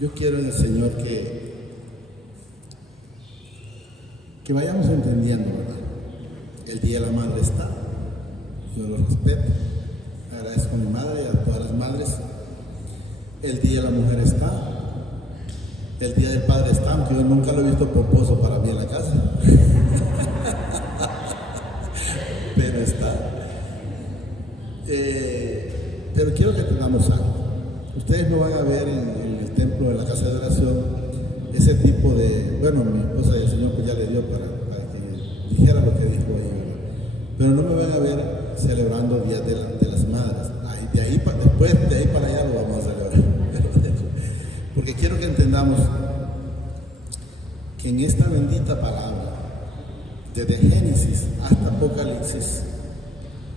Yo quiero en el Señor que vayamos entendiendo, ¿verdad? El Día de la Madre está, yo lo respeto, agradezco a mi madre y a todas las madres. El Día de la Mujer está, el Día del Padre está, aunque yo nunca lo he visto pomposo para mí en la casa, pero está. Pero quiero que tengamos algo. Ustedes no van a ver en el templo de la casa de oración ese tipo de, bueno, mi esposa y el Señor pues ya le dio para que dijera lo que dijo ahí, pero no me van a ver celebrando días de las madres. De ahí para allá lo vamos a celebrar. Porque quiero que entendamos que en esta bendita palabra, desde Génesis hasta Apocalipsis,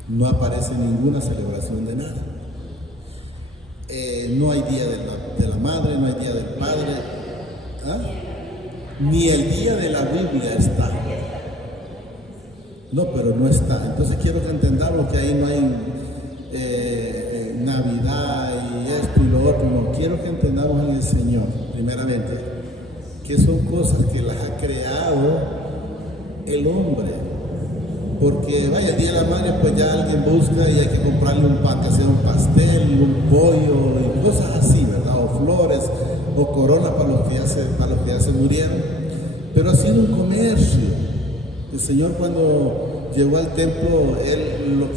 no aparece ninguna celebración de nada. No hay día de la madre, no hay día del padre, ¿ah? Ni el día de la Biblia está. No, pero no está. Entonces quiero que entendamos que ahí no hay Navidad y esto y lo otro. No, quiero que entendamos en el Señor, primeramente, que son cosas que las ha creado el hombre. Porque vaya, el día de la madre, pues ya alguien busca y hay que comprarle un pan, que sea un pastel, un pollo y cosas así, ¿verdad? O flores, o coronas para los que ya se murieron. Pero ha sido un comercio. El Señor, cuando llegó al templo, él lo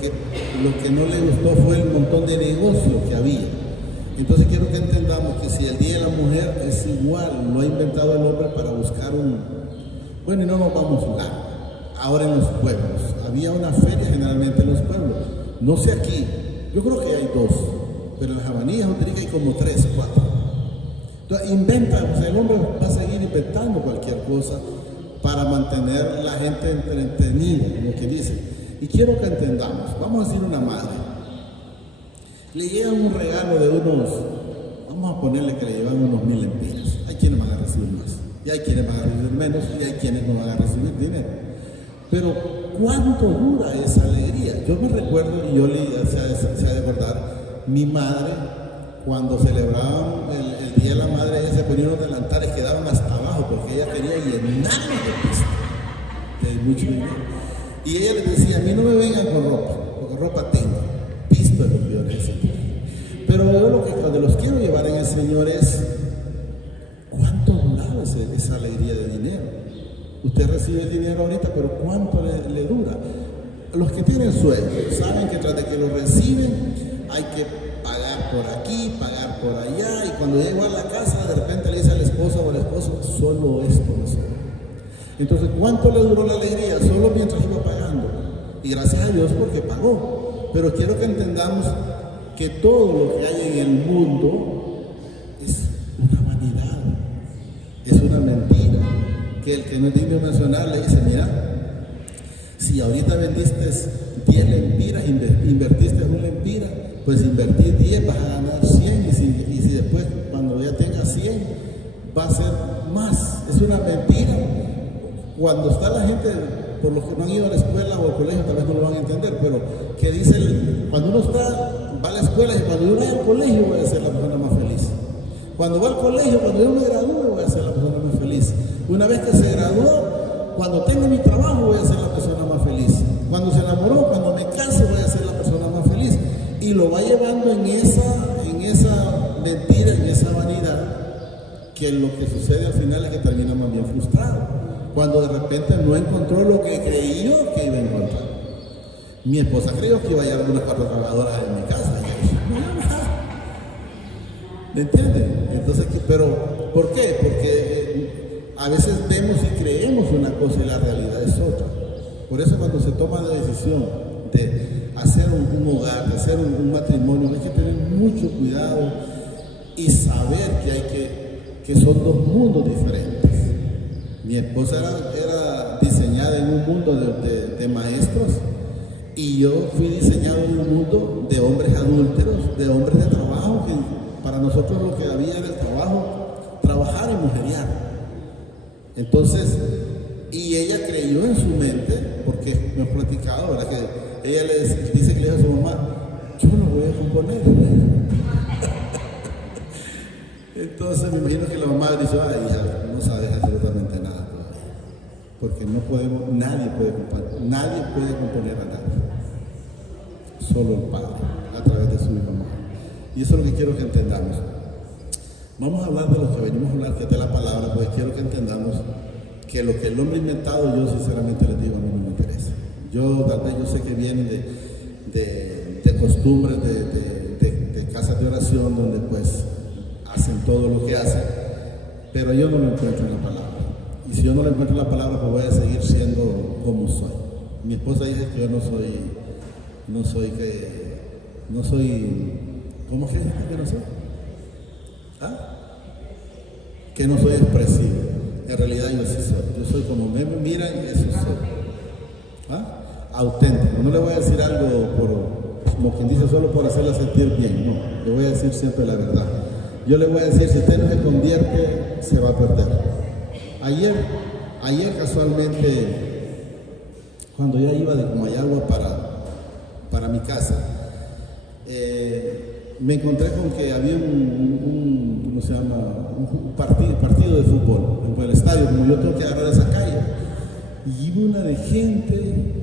que no le gustó fue el montón de negocios que había. Entonces quiero que entendamos que si el Día de la Mujer es igual, lo ha inventado el hombre para buscar bueno, y no nos vamos largo. Ahora en los pueblos, había una feria generalmente en los pueblos, no sé aquí, yo creo que hay dos, pero en las Habanías, Utérica hay como 3, 4. Entonces inventa, o sea, el hombre va a seguir inventando cualquier cosa para mantener la gente entretenida, como que dice. Y quiero que entendamos, vamos a decir una madre, le llega un regalo de vamos a ponerle que le llevan unos 1000 lempiras, hay quienes van a recibir más, y hay quienes van a recibir menos, y hay quienes no van a recibir dinero. Pero ¿cuánto dura esa alegría? Yo me recuerdo, y yo se ha de acordar, mi madre, cuando celebraban el Día de la Madre, ella se ponía unos delantares que daban hasta abajo, porque ella quería llenarnos de pista, de mucho dinero. Y ella les decía, a mí no me vengan con ropa, porque ropa tengo, pisto es lo que yo necesito. Pero yo donde los quiero llevar en el Señor es, ¿cuánto duraba esa alegría de dinero? Usted recibe el dinero ahorita, pero ¿cuánto le dura? Los que tienen sueldo saben que tras de que lo reciben hay que pagar por aquí, pagar por allá, y cuando llega a la casa de repente le dice al esposo o al esposo, solo esto me sobra. Entonces, ¿cuánto le duró la alegría? Solo mientras iba pagando. Y gracias a Dios porque pagó. Pero quiero que entendamos que todo lo que hay en el mundo es una vanidad, es una mentira. Que el que no es digno de mencionar le dice, mira, si ahorita vendiste 10 lempiras, invertiste 1 lempira, pues invertir 10 vas a ganar 100 y si después cuando ya tengas 100 va a ser más. Es una mentira. Cuando está la gente, por los que no han ido a la escuela o al colegio tal vez no lo van a entender, pero que dice, cuando uno va a la escuela y cuando yo vaya al colegio voy a ser la persona más feliz. Cuando va al colegio, cuando yo me gradúe voy a ser la persona más feliz. Una vez que se graduó, cuando tenga mi trabajo voy a ser la persona más feliz. Cuando se enamoró, cuando me case voy a ser la persona más feliz. Y lo va llevando en esa mentira, en esa vanidad, que lo que sucede al final es que termina más bien frustrado. Cuando de repente no encontró lo que creyó que iba a encontrar. Mi esposa creyó que iba a llevar unas 4 trabajadoras en mi casa. ¿Me entienden? Entonces, pero ¿por qué? Porque a veces vemos y creemos una cosa y la realidad es otra. Por eso cuando se toma la decisión de hacer un hogar, de hacer un matrimonio, hay que tener mucho cuidado y saber que son dos mundos diferentes. Mi esposa era diseñada en un mundo de maestros y yo fui diseñado en un mundo de hombres adúlteros, de hombres de trabajo, que para nosotros lo que había era el trabajo, trabajar y mujerear. Entonces, y ella creyó en su mente, porque me ha platicado, ¿verdad? Que ella dice que le dijo a su mamá, yo no voy a componer. Entonces me imagino que la mamá dice, ay, hija, no sabes absolutamente nada todavía. Porque no podemos, nadie puede componer a nadie. Solo el Padre, a través de su mamá. Y eso es lo que quiero que entendamos. Vamos a hablar de lo que venimos a hablar, que es de la palabra, pues quiero que entendamos que lo que el hombre ha inventado, yo sinceramente les digo, a mí no me interesa. Yo tal vez yo sé que vienen de costumbres, de casas de oración, donde pues hacen todo lo que hacen, pero yo no lo encuentro en la palabra. Y si yo no lo encuentro en la palabra, pues voy a seguir siendo como soy. Mi esposa dice que yo no soy, ¿cómo que dice que no soy? ¿Ah? Que no soy expresivo. En realidad yo sí soy. Yo soy como me miran y eso soy. ¿Ah? Auténtico. No le voy a decir algo como quien dice, solo por hacerla sentir bien. No, le voy a decir siempre la verdad. Yo le voy a decir, si usted no se convierte, se va a perder. Ayer casualmente, cuando ya iba de Comayagua para mi casa, me encontré con que había un partido de fútbol en el estadio, como yo tengo que agarrar esa calle, y iba una de gente,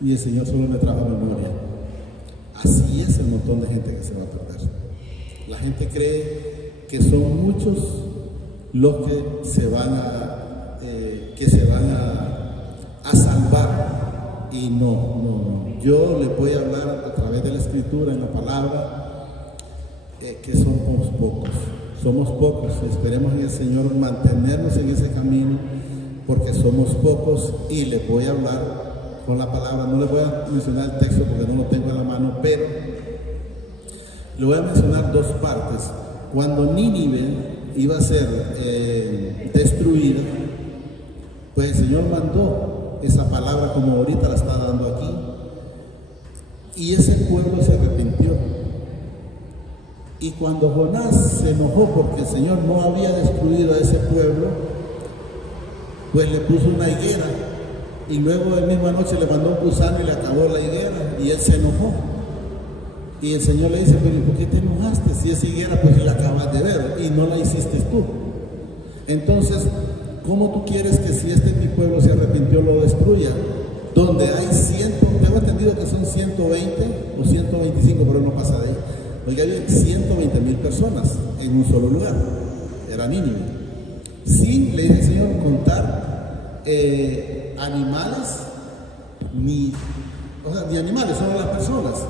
y el Señor solo me trajo a memoria. Así es el montón de gente que se va a perder. La gente cree que son muchos los que se van a salvar, y no. Yo les voy a hablar a través de la Escritura, en la palabra, que somos pocos. Esperemos en el Señor mantenernos en ese camino, porque somos pocos, y les voy a hablar con la palabra. No les voy a mencionar el texto porque no lo tengo en la mano, pero le voy a mencionar dos partes. Cuando Nínive iba a ser destruida, pues el Señor mandó esa palabra como ahorita la está dando aquí, y ese pueblo se arrepintió. Y cuando Jonás se enojó porque el Señor no había destruido a ese pueblo, pues le puso una higuera, y luego de misma noche le mandó un gusano y le acabó la higuera, y él se enojó. Y el Señor le dice, pero ¿por qué te enojaste? Si esa higuera pues la acabas de ver y no la hiciste tú. Entonces, ¿cómo tú quieres que si mi pueblo se arrepintió lo destruya? Donde hay tengo entendido que son 120 o 125, pero no pasa de ahí. Oiga, había 120,000 personas en un solo lugar. Era Nínive. Sí, le dice el Señor, contar animales, ni animales, solo las personas.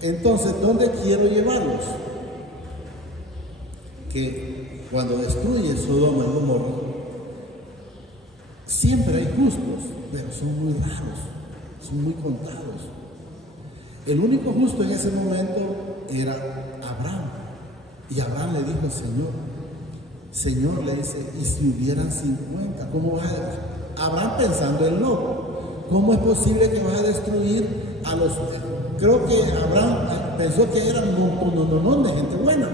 Entonces, ¿dónde quiero llevarlos? Que cuando destruye Sodoma y Gomorra, siempre hay justos, pero son muy raros, son muy contados. El único justo en ese momento era Abraham. Y Abraham le dijo al Señor le dice, ¿y si hubieran 50? ¿Cómo vas a...? Abraham pensando en lo, ¿cómo es posible que vas a destruir a los... Creo que Abraham pensó que eran un montón de gente buena.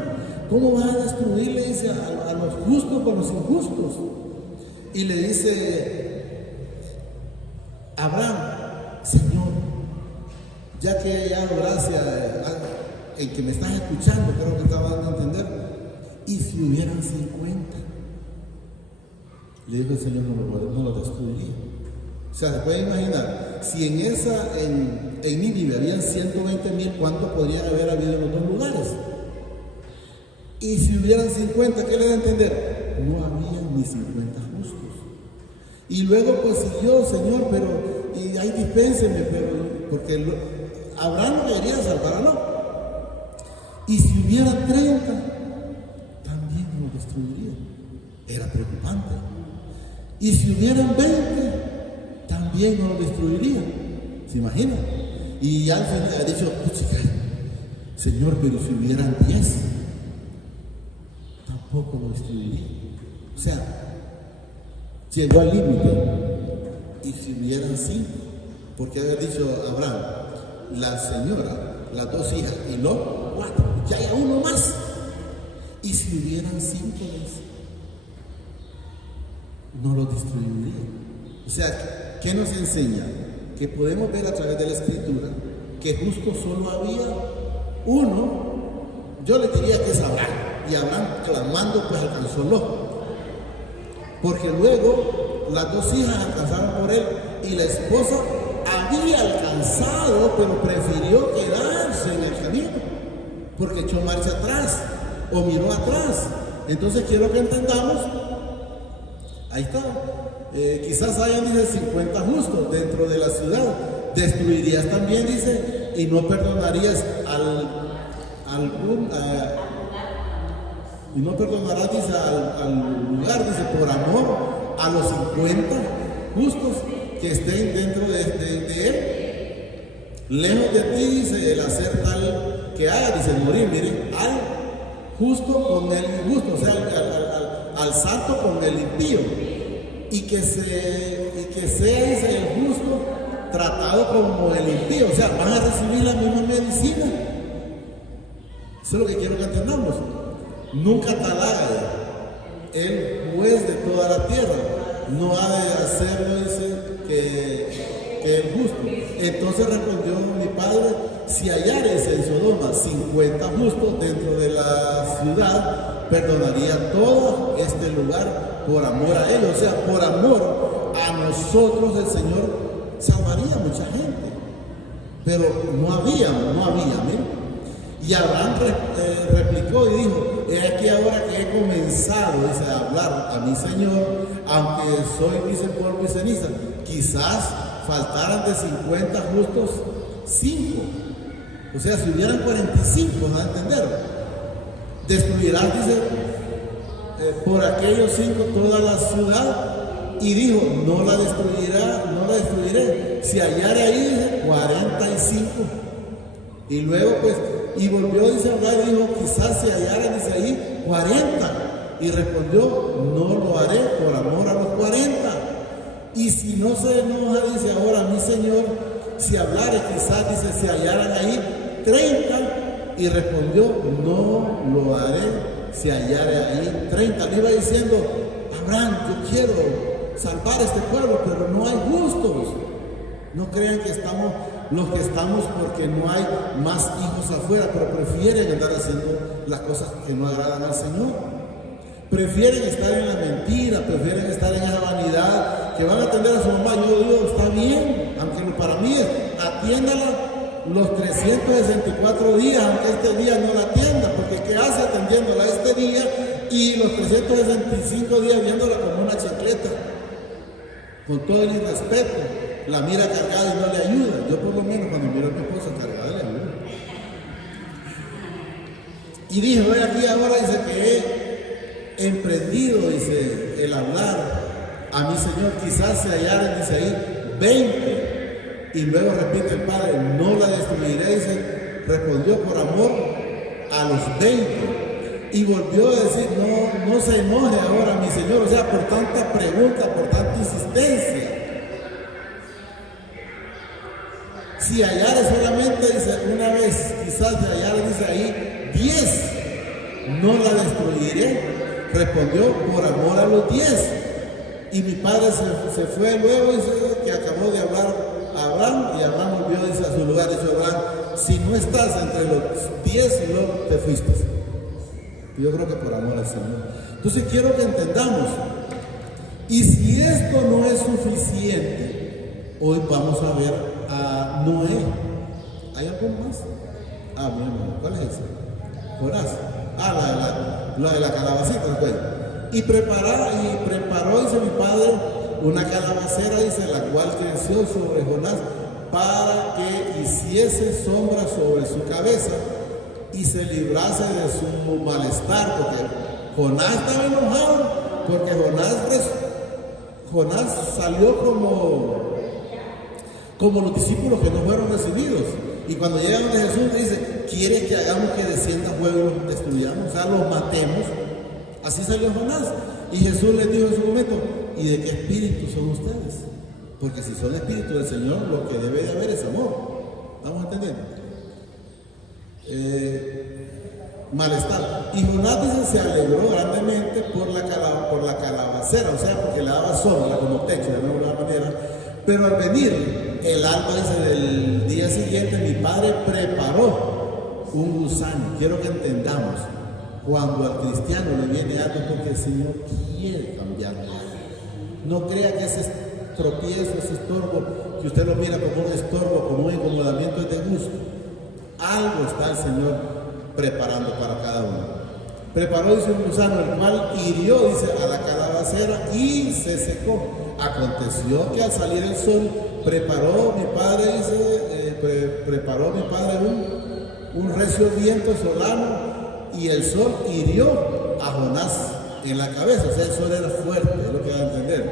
¿Cómo vas a destruir, le dice, a los justos con los injustos? Y le dice Abraham, Señor, ya que he hallado gracia en que me estás escuchando, creo que estaba dando a entender, ¿y si hubieran 50? Le dijo el Señor, no lo destruiría. O sea, se puede imaginar, si en Nínive habían 120,000, ¿cuánto podrían haber habido en los dos lugares? Y si hubieran 50, ¿qué le da a entender? No había ni 50 justos. Y luego pues siguió, Señor, pero, y ahí dispénseme, porque Abraham no quería salvar a Lot. Y si hubiera 30, también lo destruiría. Era preocupante. Y si hubieran 20, también no lo destruiría. ¿Se imagina? Y al final ha dicho, Señor, pero si hubieran 10, tampoco lo destruiría. O sea, llegó al límite. Y si hubieran 5, porque había dicho Abraham, la señora, las 2 hijas, y los 4, ya hay uno más. Y si hubieran 5, no lo destruiría. O sea, ¿qué nos enseña? Que podemos ver a través de la Escritura que justo solo había uno. Yo le diría que es Abraham. Y Abraham, clamando, pues alcanzó Lot. Porque luego las dos hijas alcanzaron por él y la esposa había alcanzado, pero prefirió quedarse en el camino, porque echó marcha atrás o miró atrás. Entonces quiero que entendamos, ahí está, quizás hayan, dice, 50 justos dentro de la ciudad. Destruirías también, dice, y no perdonarías y no perdonarás, dice, al lugar, dice, por amor a los 50 justos que estén dentro de él. Lejos de ti, dice, el hacer tal que haga, dice, morir, miren, al justo con el injusto, o sea, al santo con el impío, y que sea, dice, el justo tratado como el impío, o sea, van a recibir la misma medicina. Eso es lo que quiero que entendamos. Nunca talaga el juez de toda la tierra, no ha de hacerlo, dice, que el justo. Entonces respondió mi padre: si hallares en Sodoma 50 justos dentro de la ciudad, perdonaría todo este lugar por amor a él. O sea, por amor a nosotros el Señor salvaría a mucha gente. Pero no había, miren. Y Abraham replicó y dijo: he aquí ahora que he comenzado, dice, a hablar a mi Señor, aunque soy, dice, polvo y ceniza, quizás faltaran de 50 justos 5. O sea, si hubieran 45, ¿no? A entender. Destruirán, dice, por aquellos 5 toda la ciudad. Y dijo: no la destruiré. Si hallaré ahí, dice, 45. Y luego, pues, y volvió, dice, a hablar y dijo: quizás se hallara, dice, ahí 40. Y respondió: no lo haré por amor a los 40. Y si no se enoja, dice, ahora mi Señor, si hablare, quizás, dice, se hallaran ahí 30. Y respondió: no lo haré si hallare ahí 30. Le iba diciendo: Abraham, yo quiero salvar este pueblo, pero no hay justos. No crean que estamos los que estamos porque no hay más hijos afuera, pero prefieren andar haciendo las cosas que no agradan al Señor. Prefieren estar en la mentira, prefieren estar en esa vanidad, que van a atender a su mamá. Yo digo: está bien, aunque para mí es, atiéndala los 364 días, aunque este día no la atienda, porque ¿qué hace atendiéndola este día y los 365 días viéndola como una chancleta? Con todo el irrespeto, la mira cargada y no le ayuda. Yo por lo menos cuando miro a mi esposa cargada le ayudo. Y dijo: ve aquí ahora, dice, que he emprendido, dice, el hablar a mi Señor, quizás se hallaran, dice ahí, 20. Y luego repite el Padre: no la destruiré, dice, respondió: por amor a los 20. Y volvió a decir: no se enoje ahora mi Señor, o sea, por tanta pregunta, por tanta insistencia. Si hallare solamente, dice, una vez, quizás se hallare, dice ahí, 10, no la destruiré. Respondió: por amor a los 10. Y mi padre se fue luego, dice, que acabó de hablar a Abraham, y Abraham volvió, dice, a su lugar. Dice Abraham: si no estás entre los 10, no te fuiste. Yo creo que por amor al Señor. Entonces quiero que entendamos. Y si esto no es suficiente, hoy vamos a ver a Noé. ¿Hay algo más? Bien, ¿cuál es ese? Jonás. La de la calabacita, después. Y preparó, dice mi padre, una calabacera, dice, la cual creció sobre Jonás, para que hiciese sombra sobre su cabeza y se librase de su malestar, porque Jonás estaba enojado, porque Jonás salió como los discípulos que no fueron recibidos. Y cuando llegan de Jesús dice: ¿quieres que hagamos que descienda fuego y los destruyamos? O sea, los matemos. Así salió Jonás. Y Jesús les dijo en su momento: ¿y de qué espíritu son ustedes? Porque si son espíritus del Señor, lo que debe de haber es amor. ¿Estamos entendiendo? Malestar. Y Jonás, dice, se alegró grandemente por la calabacera, o sea, porque le daba sombra como techo de alguna manera. Pero al venir el alba, dice, del día siguiente, mi padre preparó un gusano. Quiero que entendamos. cuando al cristiano le viene algo porque el Señor quiere cambiarlo. No crea que ese tropiezo, ese estorbo, que usted lo mira como un estorbo, como un incomodamiento, es de gusto. Algo está el Señor preparando para cada uno. Preparó, dice, un gusano, el cual hirió, dice, a la calabacera y se secó. Aconteció que al salir el sol, preparó mi padre un recio viento solano, y el sol hirió a Jonás en la cabeza. O sea, el sol era fuerte, es lo que va a entender.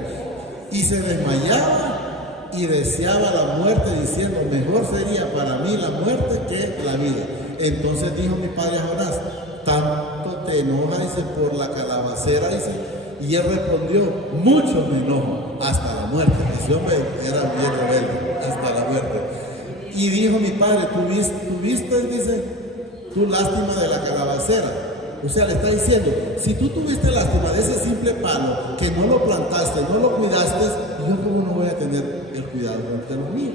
Y se desmayaba y deseaba la muerte, diciendo, mejor sería para mí la muerte que la vida. Entonces dijo mi padre a Jonás, tanto te enoja, dice, por la calabacera, dice. Y él respondió, mucho me enojo, hasta la muerte. Ese hombre era bien rebelde, hasta la muerte. Y dijo mi padre, ¿tuviste, dice, tu lástima de la calabacera? O sea, le está diciendo, si tú tuviste lástima de ese simple palo, que no lo plantaste, no lo cuidaste, yo cómo no voy a tener el cuidado de los míos.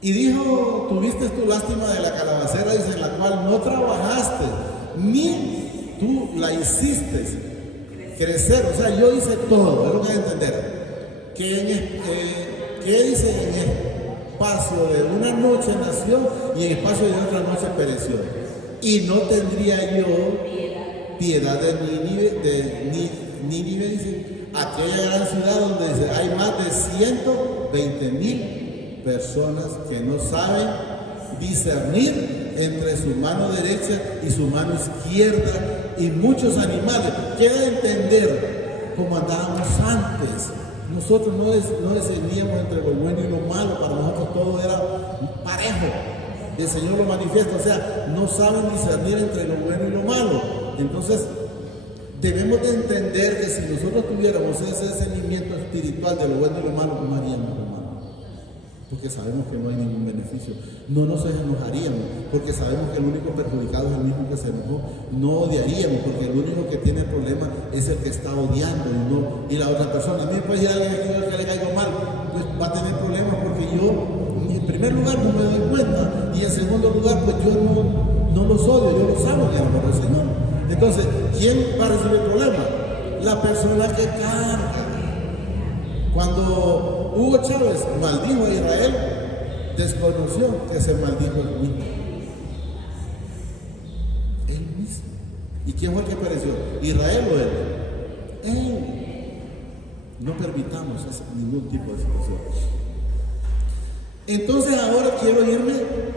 Y dijo, tuviste tu lástima de la calabacera, dice, en la cual no trabajaste, ni tú la hiciste crecer. O sea, yo hice todo, es lo que hay que entender. Que dice, en espacio de una noche nació y en espacio de otra noche pereció. Y no tendría yo piedad de Nínive, dice, aquella gran ciudad donde dice, hay más de 120,000 personas que no saben discernir entre su mano derecha y su mano izquierda, y muchos animales. Queda entender cómo andábamos antes. Nosotros no discerníamos entre lo bueno y lo malo. Para nosotros todo era parejo. El Señor lo manifiesta, o sea, no saben discernir entre lo bueno y lo malo. Entonces, debemos de entender que si nosotros tuviéramos ese discernimiento espiritual de lo bueno y lo malo, no haríamos lo malo, porque sabemos que no hay ningún beneficio. No nos enojaríamos, porque sabemos que el único perjudicado es el mismo que se enojó. No odiaríamos, porque el único que tiene problema es el que está odiando y la otra persona. A mí me puede decir alguien que le caigo mal, pues va a tener problemas, porque yo, en primer lugar, no me doy cuenta, y en segundo lugar, pues yo no los odio, yo los amo en el amor del Señor. Entonces, ¿quién va a recibir el problema? La persona que carga. Cuando Hugo Chávez maldijo a Israel, desconoció que se maldijo él mismo. Él mismo. ¿Y quién fue el que pereció? ¿Israel o él? Él. No permitamos ningún tipo de situación. Entonces ahora quiero irme,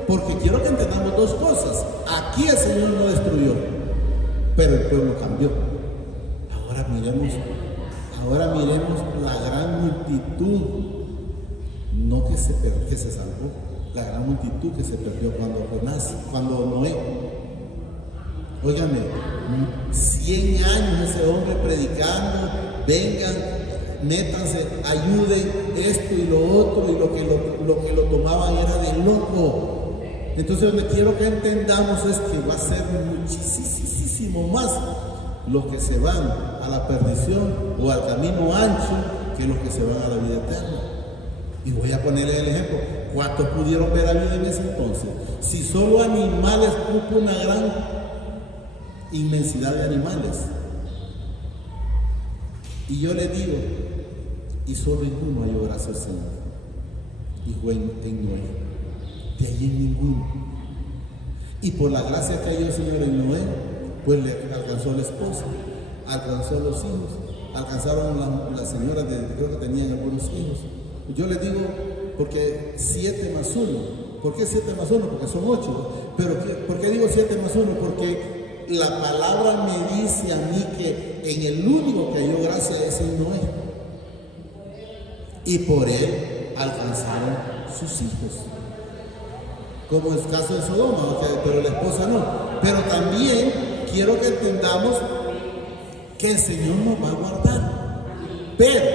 porque quiero que entendamos dos cosas. Aquí el Señor no destruyó, pero el pueblo cambió. Ahora miremos la gran multitud, no que se salvó, la gran multitud que se perdió cuando Noé. Óigame, 100 años ese hombre predicando, vengan, métanse, ayuden, esto y lo otro, y lo que lo tomaban era de loco. Entonces, lo que quiero que entendamos es que va a ser muchísimo más los que se van a la perdición o al camino ancho que los que se van a la vida eterna. Y voy a ponerle el ejemplo. ¿Cuántos pudieron ver a vida en ese entonces? Si solo animales, hubo una gran inmensidad de animales. Y yo le digo, y solo en uno halló gracia al Señor, y fue en Noé. De ahí en ninguno. Y por la gracia que halló el Señor en Noé, pues le alcanzó la esposa, alcanzó los hijos, alcanzaron las señoras, creo que tenían algunos hijos. Yo les digo, porque 7 más 1. ¿Por qué 7 más 1? Porque son 8. Pero ¿por qué digo 7 más 1? Porque la palabra me dice a mí que en el único que halló gracia es en Noé. Y por él alcanzaron sus hijos. Como el caso de Sodoma, pero la esposa no. Pero también quiero que entendamos que el Señor nos va a guardar. Pero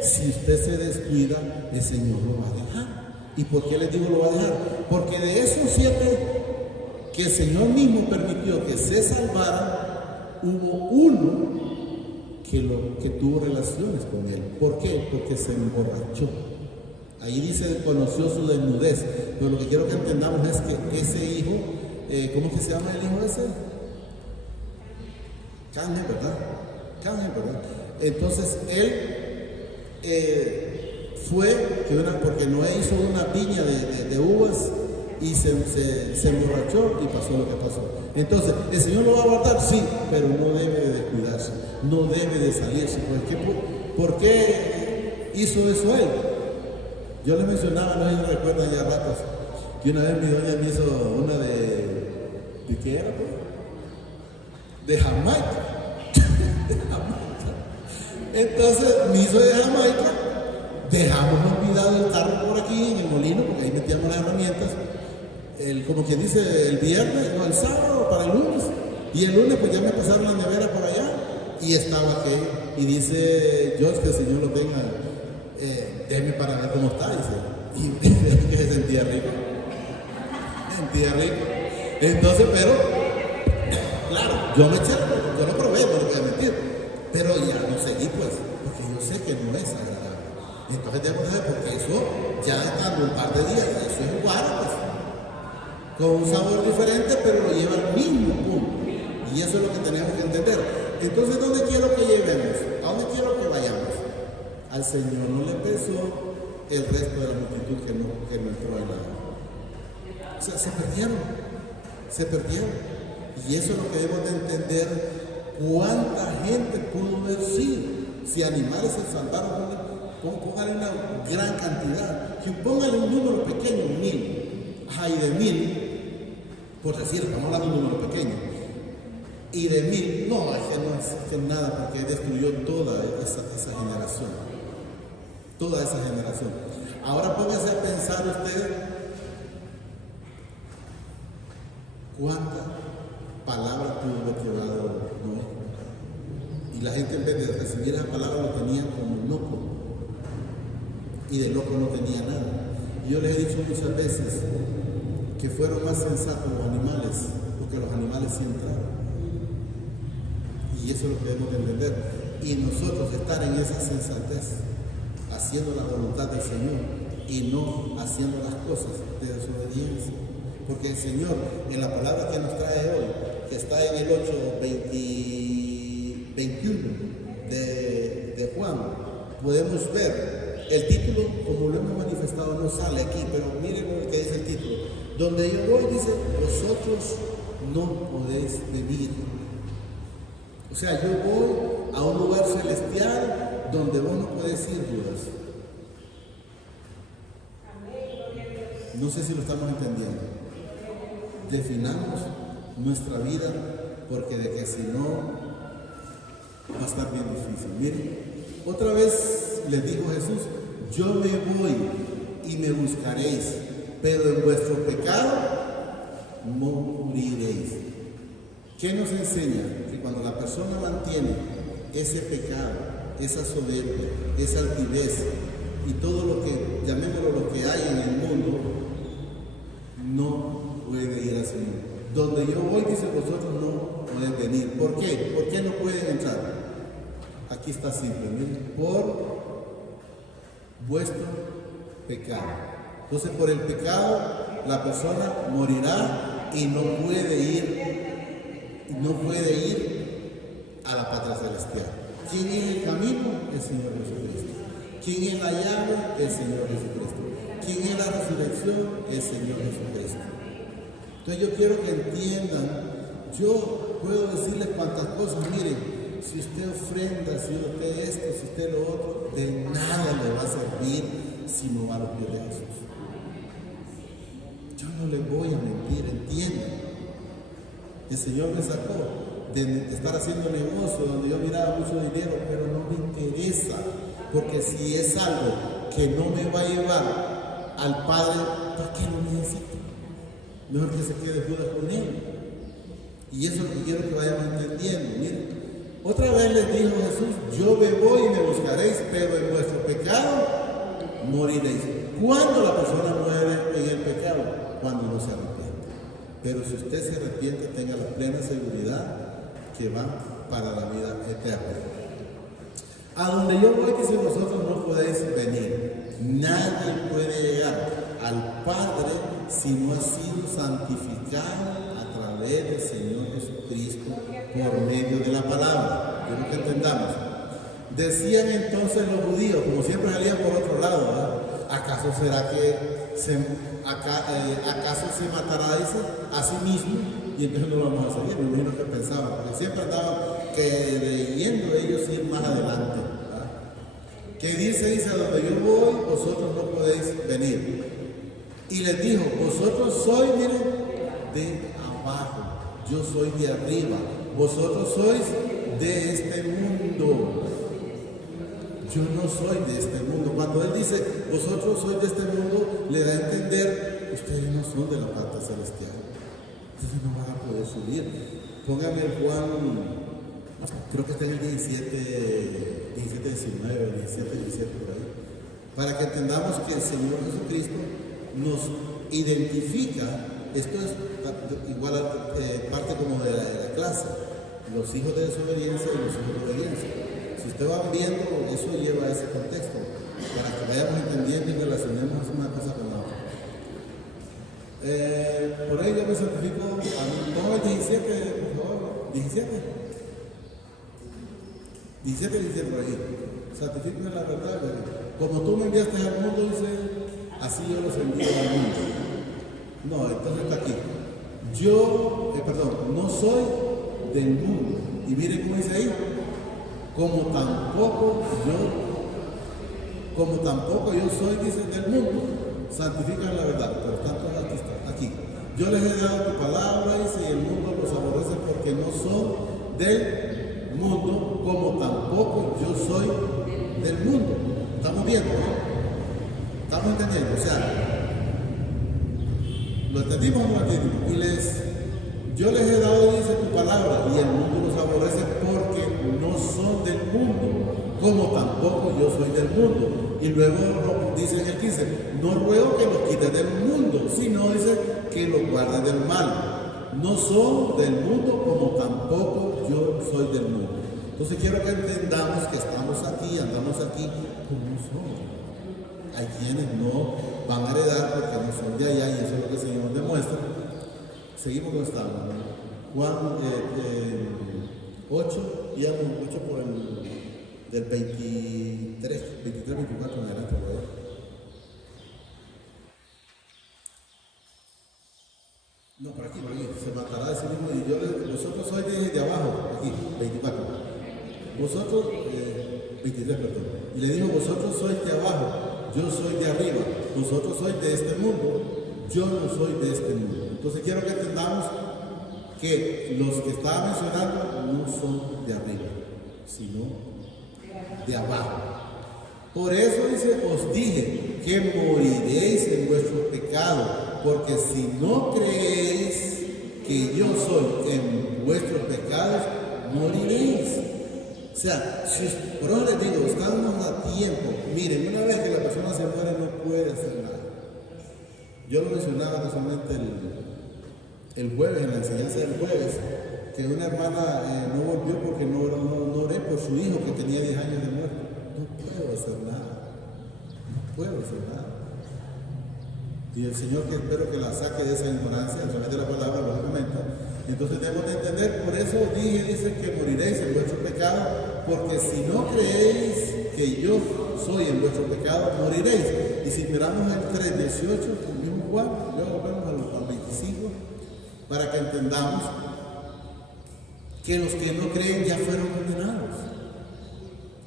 si usted se descuida, el Señor lo va a dejar. ¿Y por qué les digo lo va a dejar? Porque de esos 7 que el Señor mismo permitió que se salvaran, hubo uno que tuvo relaciones con él. ¿Por qué? Porque se emborrachó. Ahí dice, conoció su desnudez. Pero lo que quiero que entendamos es que ese hijo ¿cómo es que se llama el hijo ese? Canje, ¿verdad? Canje, ¿verdad? Entonces él fue porque Noé hizo una viña de uvas y se emborrachó y pasó lo que pasó. Entonces, ¿el Señor lo va a guardar? Sí, pero no debe de descuidarse, no debe de salirse. ¿Por qué hizo eso él? Yo le mencionaba, no sé si recuerdan ya ratos, que una vez mi doña me hizo una ¿de qué era? De Jamaica. De Jamaica. Entonces, me hizo de Jamaica. Dejamos olvidado el carro por aquí en el molino, porque ahí metíamos las herramientas. Como quien dice, el viernes, no, el sábado para el lunes. Y el lunes, pues ya me pasaron la nevera por allá y estaba aquello. Y dice Dios que el Señor lo tenga, déjeme para ver cómo está. Dice, y que se sentía rico. Sentía rico. Entonces, pero, claro, yo me eché, yo lo probé, no le voy a mentir. Pero ya no seguí, pues, porque yo sé que no es agradable. Entonces debemos saber, porque eso ya estando un par de días, eso es guaro, pues, con un sabor diferente, pero lo lleva al mismo punto. Y eso es lo que tenemos que entender. Entonces, ¿dónde quiero que llevemos? ¿A dónde quiero que vayamos? Al Señor no le pesó el resto de la multitud que no entró en la... O sea, se perdieron. Y eso es lo que debemos de entender. ¿Cuánta gente pudo haber sido? Si animales se salvaron, póngale una gran cantidad. Póngale un número pequeño, 1000. Ajá, y de 1000, por decir, estamos hablando de un número pequeño. Y de 1000, no, es que nada, porque destruyó toda esa generación. Toda esa generación. Ahora póngase a pensar usted cuánta palabra pudo haber llevado Noé. Y la gente, en vez de recibir esa palabra, lo tenían como loco. Y de loco no tenía nada. Y yo les he dicho muchas veces que fueron más sensatos los animales, porque los animales sí entraron. Y eso es lo que debemos de entender. Y nosotros estar en esa sensatez, haciendo la voluntad del Señor y no haciendo las cosas de desobediencia. Porque el Señor, en la palabra que nos trae hoy, que está en el 8:21 de Juan, podemos ver el título, como lo hemos manifestado, no sale aquí, pero miren lo que dice el título. Donde yo voy, dice, vosotros no podéis venir. O sea, yo voy a un lugar celestial donde vos no podés ir, Judas. No sé si lo estamos entendiendo. Definamos nuestra vida, porque de que si no, va a estar bien difícil. Miren, otra vez les dijo Jesús, yo me voy y me buscaréis, pero en vuestro pecado moriréis. ¿Qué nos enseña? Que cuando la persona mantiene ese pecado, esa soberbia, esa altivez y todo lo que, llamémoslo lo que hay en el mundo, no puede ir al Señor. Donde yo voy, dice, vosotros no pueden venir. ¿Por qué? ¿Por qué no pueden entrar? Aquí está simple, miren, por vuestro pecado. Entonces, por el pecado, la persona morirá y no puede ir a la patria celestial. ¿Quién es el camino? El Señor Jesucristo. ¿Quién es la llave? El Señor Jesucristo. ¿Quién es la resurrección? El Señor Jesucristo. Entonces yo quiero que entiendan, yo puedo decirles cuantas cosas, miren, si usted ofrenda, si usted esto, si usted lo otro, de nada le va a servir si no va a los pies de Jesús. Yo no les voy a mentir, entiendan. El Señor me sacó de estar haciendo negocio donde yo miraba mucho dinero, pero no me interesa, porque si es algo que no me va a llevar al Padre, ¿para qué lo necesito? Mejor que se quede Judas con él. Y eso es lo que quiero que vayamos entendiendo. Miren, otra vez les dijo Jesús, yo me voy y me buscaréis, pero en vuestro pecado moriréis. ¿Cuándo la persona muere en el pecado? Cuando no se arrepiente. Pero si usted se arrepiente, tenga la plena seguridad que va para la vida eterna. A donde yo voy, dice, vosotros no podéis venir. Nadie puede llegar al Padre si no ha sido santificado a través del Señor Jesucristo por medio de la palabra. Quiero que entendamos. Decían entonces los judíos, como siempre salían por otro lado, ¿verdad? ¿Acaso será que acaso se matará a sí mismo? Y entonces no lo vamos a seguir, me imagino que pensaban, porque siempre andaban creyendo ellos ir más adelante, ¿verdad? Que dice, a donde yo voy, vosotros no podéis venir. Y les dijo, vosotros sois, miren, de abajo, yo soy de arriba, vosotros sois de este mundo. Yo no soy de este mundo. Cuando él dice, vosotros sois de este mundo, le da a entender, ustedes no son de la parte celestial. Ustedes no van a poder subir. Póngame Juan, creo que está en el 17, 19, 17 por ahí. Para que entendamos que el Señor Jesucristo nos identifica. Esto es igual parte como de la clase. Los hijos de desobediencia y los hijos de obediencia. Si ustedes van viendo, eso lleva a ese contexto, para que vayamos entendiendo y relacionemos una cosa con la otra. Por ahí yo me certifico, pongo el 17, por favor, 17 por ahí. Certifíquenme la verdad, como tú me enviaste al mundo, dice, así yo los envío al mundo. No, entonces está aquí. Yo, no soy del mundo. Y miren cómo dice ahí. Como tampoco yo soy, dice, del mundo, santifican la verdad, pero tanto aquí. Yo les he dado tu palabra, dice, y el mundo los aborrece porque no son del mundo, como tampoco yo soy del mundo. ¿Estamos viendo, no? ¿Estamos entendiendo? O sea, ¿lo entendimos o no lo entendimos? Yo les he dado, dice, tu palabra, y el mundo los aborrece porque no son del mundo, como tampoco yo soy del mundo. Y luego dice en el 15, no ruego que los quites del mundo, sino dice que los guardes del mal. No son del mundo, como tampoco yo soy del mundo. Entonces quiero que entendamos que estamos aquí, andamos aquí, como somos. Hay quienes no van a heredar porque no son de allá, y eso es lo que el Señor nos demuestra. Seguimos donde estamos, ¿no? Juan 8, digamos 8 por el del 23, 24 en adelante, ¿verdad? No, por aquí, se matará de sí mismo. Y vosotros sois de abajo, aquí, 24. Vosotros, 23, perdón. Y le dijo, vosotros sois de abajo, yo soy de arriba. Vosotros sois de este mundo, yo no soy de este mundo. Entonces quiero que entendamos que los que estaba mencionando no son de arriba, sino de abajo. Por eso dice, os dije que moriréis en vuestros pecados, porque si no creéis que yo soy en vuestros pecados, moriréis. O sea, por eso les digo, estamos a tiempo. Miren, una vez que la persona se muere no puede hacer nada. Yo lo mencionaba no solamente el jueves, en la enseñanza del jueves, que una hermana no volvió porque no oré por su hijo que tenía 10 años de muerte. No puedo hacer nada. No puedo hacer nada. Y el Señor, que espero que la saque de esa ignorancia a través de la palabra, lógicamente. Entonces debemos de entender, por eso dice que moriréis en vuestro pecado, porque si no creéis que yo soy en vuestro pecado, moriréis. Y si miramos el 3:18, el mismo Juan, luego volvemos al 25, para que entendamos que los que no creen ya fueron condenados.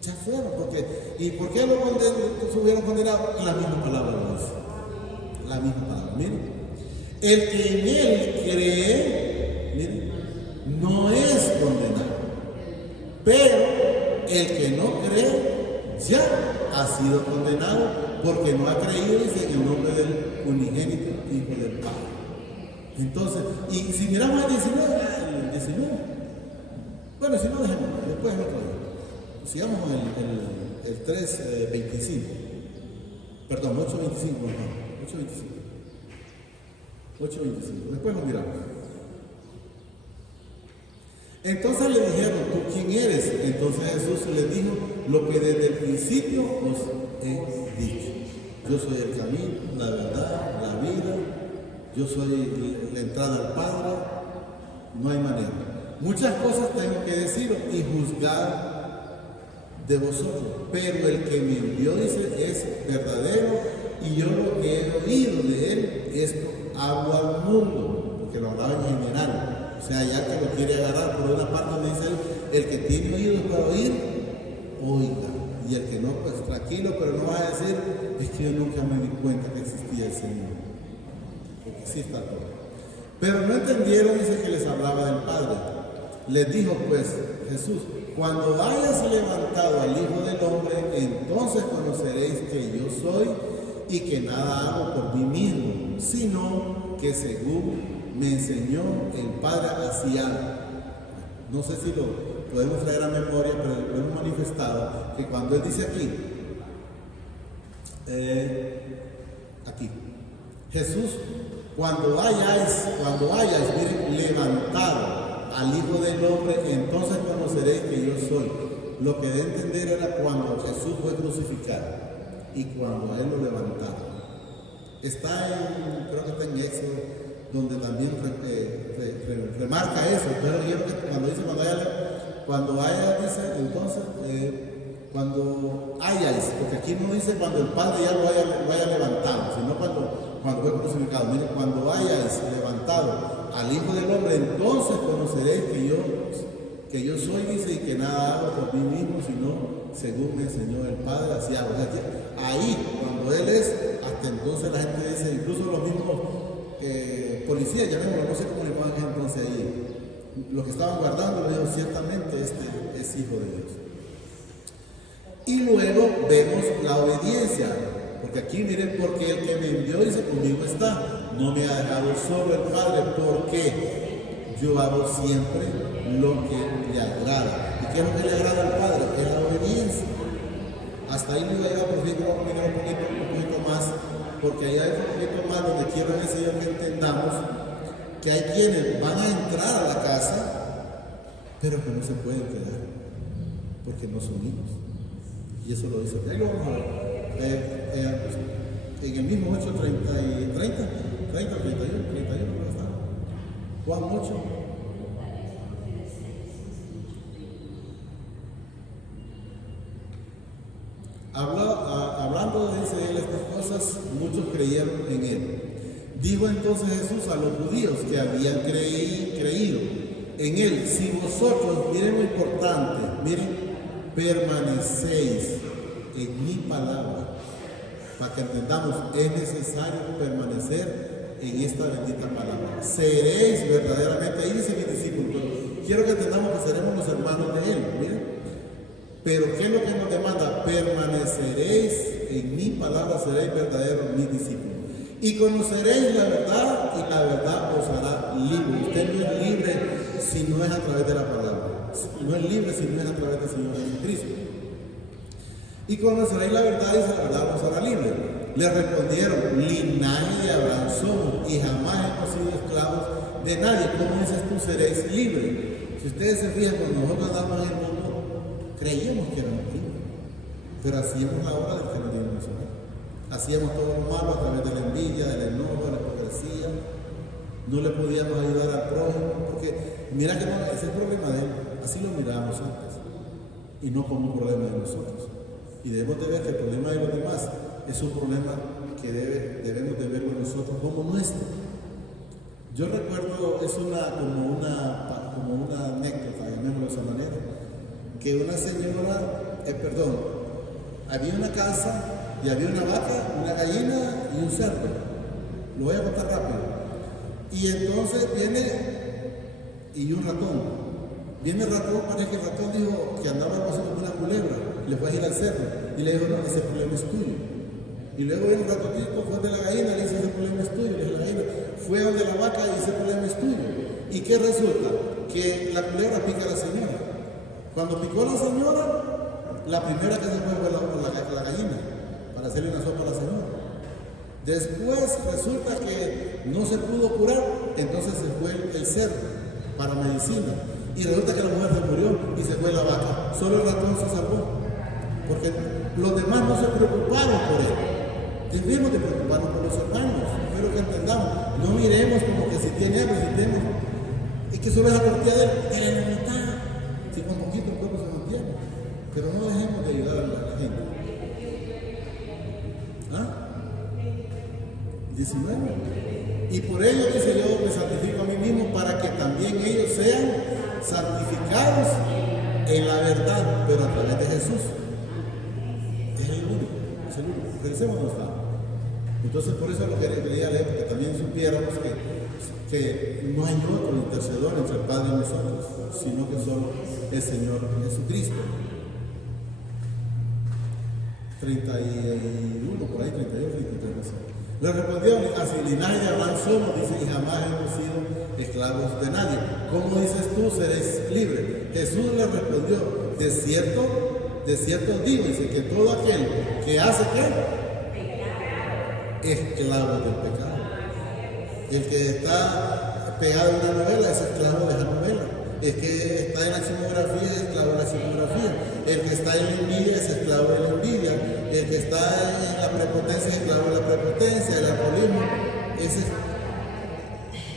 Ya fueron, ¿y por qué los hubieron condenados? La misma palabra lo dice. La misma palabra. Miren, el que en él cree, miren, no es condenado. Pero el que no cree ya ha sido condenado porque no ha creído en el nombre del unigénito Hijo del Padre. Entonces, y si miramos el 19, bueno, si no dejemos, después el otro día. Sigamos con el 3:25. Perdón, 8:25, no. 8:25. Después lo miramos. Entonces le dijeron, ¿tú quién eres? Entonces Jesús les dijo lo que desde el principio os he dicho. Yo soy el camino, la verdad, la vida. Yo soy la entrada al Padre. No hay manera. Muchas cosas tengo que deciros y juzgar de vosotros, pero el que me envió, dice, es verdadero, y yo lo que he oído de él, esto hablo al mundo, porque lo hablaba en general. O sea, ya que lo quiere agarrar por una parte donde dice él, el que tiene oídos para oír, oiga. Y el que no, pues tranquilo, pero no va a decir, es que yo nunca me di cuenta que existía el Señor. Porque sí está todo. Pero no entendieron, dice, que les hablaba del Padre. Les dijo pues Jesús, cuando hayas levantado al Hijo del Hombre, entonces conoceréis que yo soy y que nada hago por mí mismo, sino que según me enseñó el Padre así hago. No sé si lo podemos traer a memoria, pero lo hemos manifestado, que cuando él dice aquí, Jesús, cuando hayáis, miren, levantado al Hijo del Hombre, entonces conoceréis que yo soy. Lo que de entender era cuando Jesús fue crucificado y cuando a él lo levantaron. Está creo que está en Éxodo, donde también remarca eso. Pero quiero que cuando dice cuando haya, dice entonces, cuando hayáis, porque aquí no dice cuando el Padre ya lo haya levantado, sino cuando fue crucificado. Mire, cuando hayáis levantado al Hijo del Hombre, entonces conoceréis que yo soy, dice, y que nada hago por mí mismo, sino según me enseñó el Padre, así hago. O sea, ahí, cuando Él es, hasta entonces la gente dice, incluso los mismos policías, llamémoslo, no sé cómo le ponen entonces ahí, los que estaban guardando, le digo, ciertamente este es Hijo de Dios. Y luego vemos la obediencia, porque aquí miren, porque el que me envió, dice, conmigo está, no me ha dejado solo el Padre, porque yo hago siempre lo que le agrada. ¿Y qué es lo que le agrada al Padre? Es la obediencia. Hasta ahí me voy a llegar, por fin, vamos a mirar un poquito más, porque ahí hay un poquito más donde quiero en ese día que entendamos que hay quienes van a entrar a la casa, pero que no se pueden quedar, porque no son hijos. Y eso lo dice. Ahí lo vamos a ver. En el mismo Hechos 30, 31, Juan 8. Hablando, dice él, estas cosas, muchos creyeron en él. Dijo entonces Jesús a los judíos que habían creído en él, si vosotros, miren lo importante, miren, permanecéis en mi palabra, para que entendamos, es necesario permanecer en esta bendita palabra. Seréis verdaderamente, ahí dice mi discípulo, quiero que entendamos que seremos los hermanos de él, miren. Pero ¿qué es lo que nos demanda? Permaneceréis en mi palabra, seréis verdaderos mis discípulos. Y conoceréis la verdad, y la verdad os hará libre. Usted no es libre si no es a través de la palabra. No es libre si no es a través del Señor Jesucristo. Y conoceréis la verdad, y la verdad os hará libre. Le respondieron, linaje de Abraham somos, y jamás hemos sido esclavos de nadie. ¿Cómo dices tú seréis libres? Si ustedes se fijan, cuando nosotros andamos en el mundo, creíamos que éramos libres, pero hacíamos la obra del que nos dio el Señor. Hacíamos todo lo malo a través de la envidia, del enojo, de la hipocresía. No le podíamos ayudar al prójimo, porque mira que no, ese es el problema de él. Así lo mirábamos antes, y no como un problema de nosotros. Y debemos de ver que el problema de los demás es un problema que debemos de verlo nosotros como nuestro. Yo recuerdo, es como una anécdota, llamémoslo de esa manera, que una señora, había una casa y había una vaca, una gallina y un cerdo. Lo voy a contar rápido. Y entonces y un ratón. Viene el ratón, parece que el ratón dijo que andaba algo así como una culebra, le fue a ir al cerdo y le dijo, no, ese problema es tuyo. Y luego viene un ratotito, fue de la gallina, le dice, ese problema es tuyo. Le dice la gallina, fue donde la vaca y ese problema es tuyo. ¿Y qué resulta? Que la culebra pica a la señora. Cuando picó a la señora, la primera que se fue la gallina, para hacerle una sopa a la señora. Después resulta que no se pudo curar, entonces se fue el cerdo para medicina. Y resulta que la mujer se murió y se fue la vaca. Solo el ratón se salvó, porque los demás no se preocuparon por él. Debemos de preocuparnos por los hermanos. Espero que entendamos. No miremos como que si tiene hambre, si tenemos Es que solo es la tortilla de él, tiene la mitad. Si con poquito el cuerpo se mantiene. Pero no dejemos de ayudar a la gente. ¿Ah? 19. Y por ello dice: yo me santifico a mí mismo para que también ellos sean santificados en la verdad, pero a través de Jesús. Es el único, es el único. Regresemos a nuestra. Entonces, por eso lo quería leer, porque también supiéramos que no hay otro intercedor entre el Padre y nosotros, sino que solo el Señor Jesucristo. 31, por ahí, 32, 33. Le respondió: así linaje de Abraham somos, dice, y jamás hemos sido esclavos de nadie. ¿Cómo dices tú seréis libre? Jesús le respondió: de cierto digo, dice, que todo aquel que hace ¿qué? Esclavo del pecado. El que está pegado a una novela es esclavo de esa novela. El que está en la chismografía es esclavo de la chismografía. El que está en la envidia es esclavo de la envidia. El que está en la prepotencia es esclavo de la prepotencia. El alcoholismo es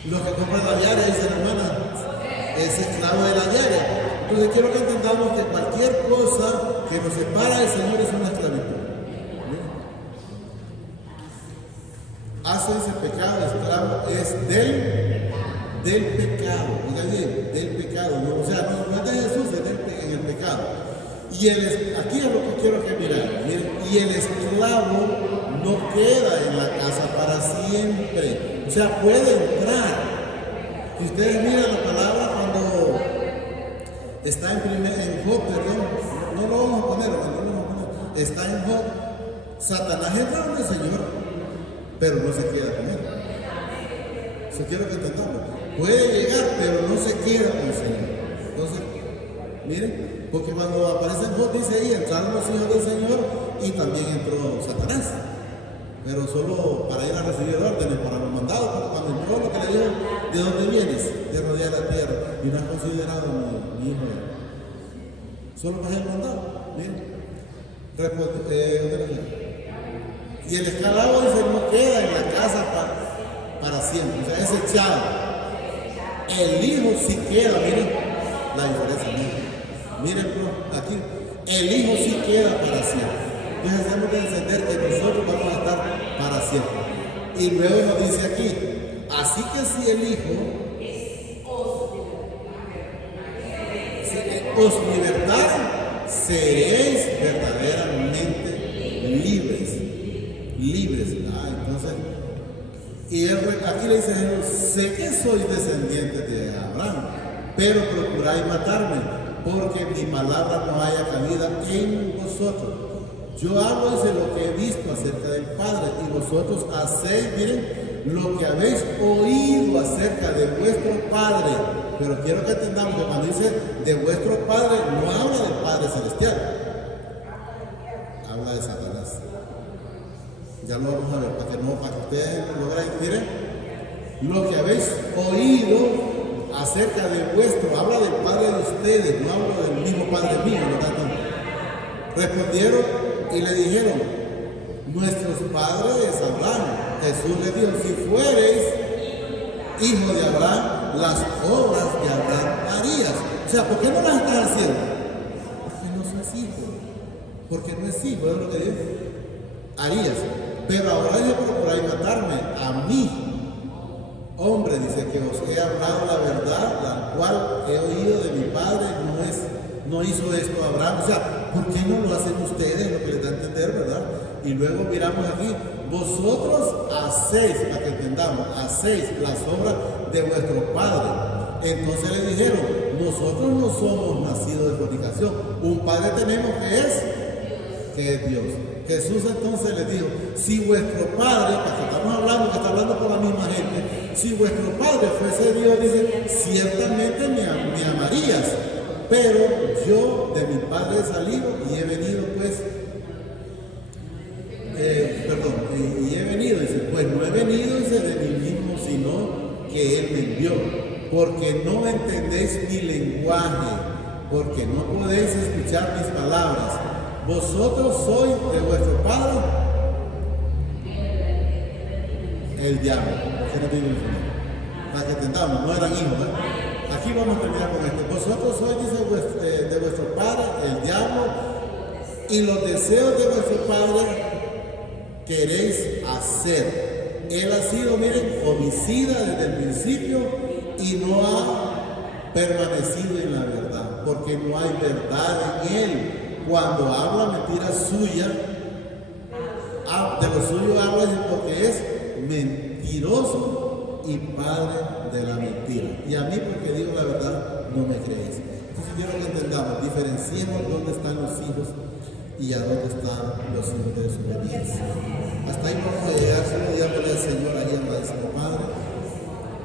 los que compran la diaria, dice la hermana, es esclavo de la diaria. Entonces quiero que entendamos que cualquier cosa que nos separa del Señor es una esclavitud. Hace ese pecado, esclavo es del pecado, oiga bien, del pecado, no, o sea, no es de Jesús, es en el pecado. Y aquí es lo que quiero que miren, y el esclavo no queda en la casa para siempre, o sea, puede entrar. Si ustedes miran la palabra cuando está en Job, perdón, no lo vamos a poner, está en Job, Satanás entra donde el Señor, pero no se queda con él. Eso quiero que entendamos. Puede llegar, pero no se queda con el Señor. Entonces, miren, porque cuando aparece en Job, dice ahí, entraron los hijos del Señor y también entró Satanás. Pero solo para ir a recibir órdenes, para los mandados, porque cuando entró lo que le dijo: ¿de dónde vienes? De rodear la tierra. Y no has considerado mi hijo. Solo para el mandado. Miren. Y el esclavo dice: no queda en la casa para siempre, o sea, es echado. El hijo sí queda, miren la diferencia. Miren, aquí, el hijo sí queda para siempre. Entonces hacemos de entender que nosotros vamos a estar para siempre. Y luego nos dice aquí: así que si el hijo os libertare, seréis verdaderamente libres. Entonces, y aquí le dice Jesús: sé que sois descendientes de Abraham, pero procuráis matarme, porque mi palabra no haya cabida en vosotros. Yo hablo de lo que he visto acerca del Padre, y vosotros hacéis, miren, lo que habéis oído acerca de vuestro Padre. Pero quiero que entendamos que cuando dice de vuestro Padre, no habla del Padre Celestial, habla de Satanás. Ya lo vamos a ver, para que ustedes lo vean. Miren, lo que habéis oído acerca de vuestro, habla del Padre de ustedes, no habla del mismo Padre mío, ¿verdad? Respondieron y le dijeron: nuestros padres Abraham. Jesús le dijo: si fuereis hijo de Abraham, las obras de Abraham harías. O sea, ¿por qué no las estás haciendo? Porque no sos hijo. Porque no es hijo, es lo que dice. Harías. Pero ahora yo procuráis matarme a mí. Hombre, dice, que os he hablado la verdad, la cual he oído de mi padre, no hizo esto Abraham. O sea, ¿por qué no lo hacen ustedes? Lo que les da a entender, ¿verdad? Y luego miramos aquí: vosotros hacéis, para que entendamos, hacéis las obras de vuestro padre. Entonces le dijeron: nosotros no somos nacidos de fornicación, un padre tenemos que es Dios. Jesús entonces les dijo: si vuestro padre, porque estamos hablando, que está hablando con la misma gente, si vuestro padre fuese Dios, dice, ciertamente me amarías, pero yo de mi padre he salido y he venido, pues, y he venido, dice, pues no he venido, dice, de mí mismo, sino que él me envió, porque no entendéis mi lenguaje, porque no podéis escuchar mis palabras. Vosotros sois de vuestro padre el diablo. Para que entendamos, no eran hijos, ¿eh? Aquí vamos a terminar con esto. Vosotros sois, dice, de vuestro padre, el diablo, y los deseos de vuestro padre queréis hacer. Él ha sido, miren, homicida desde el principio y no ha permanecido en la verdad, porque no hay verdad en él. Cuando habla mentiras suyas, de lo suyo habla porque es mentiroso y padre de la mentira. Y a mí, porque digo la verdad, no me creéis. Entonces quiero que entendamos, diferenciemos dónde están los hijos y a dónde están los hijos de desobediencia. Hasta ahí vamos a llegar. Solo digámosle al Señor ahí agradecido, Padre,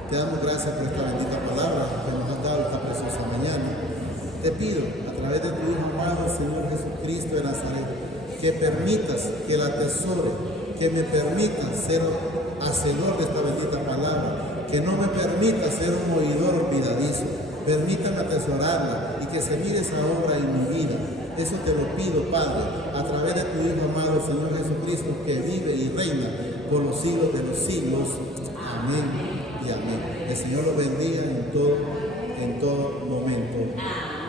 te damos gracias por esta bendita palabra que nos has dado esta preciosa mañana. Te pido, a través de tu Hijo amado, Señor Jesucristo de Nazaret, que permitas que la atesore, que me permita ser hacedor de esta bendita palabra, que no me permita ser un oidor olvidadizo. Permítame atesorarla y que se mire esa obra en mi vida. Eso te lo pido, Padre, a través de tu Hijo amado, Señor Jesucristo, que vive y reina por los siglos de los siglos. Amén y amén. El Señor lo bendiga en todo momento. Amén.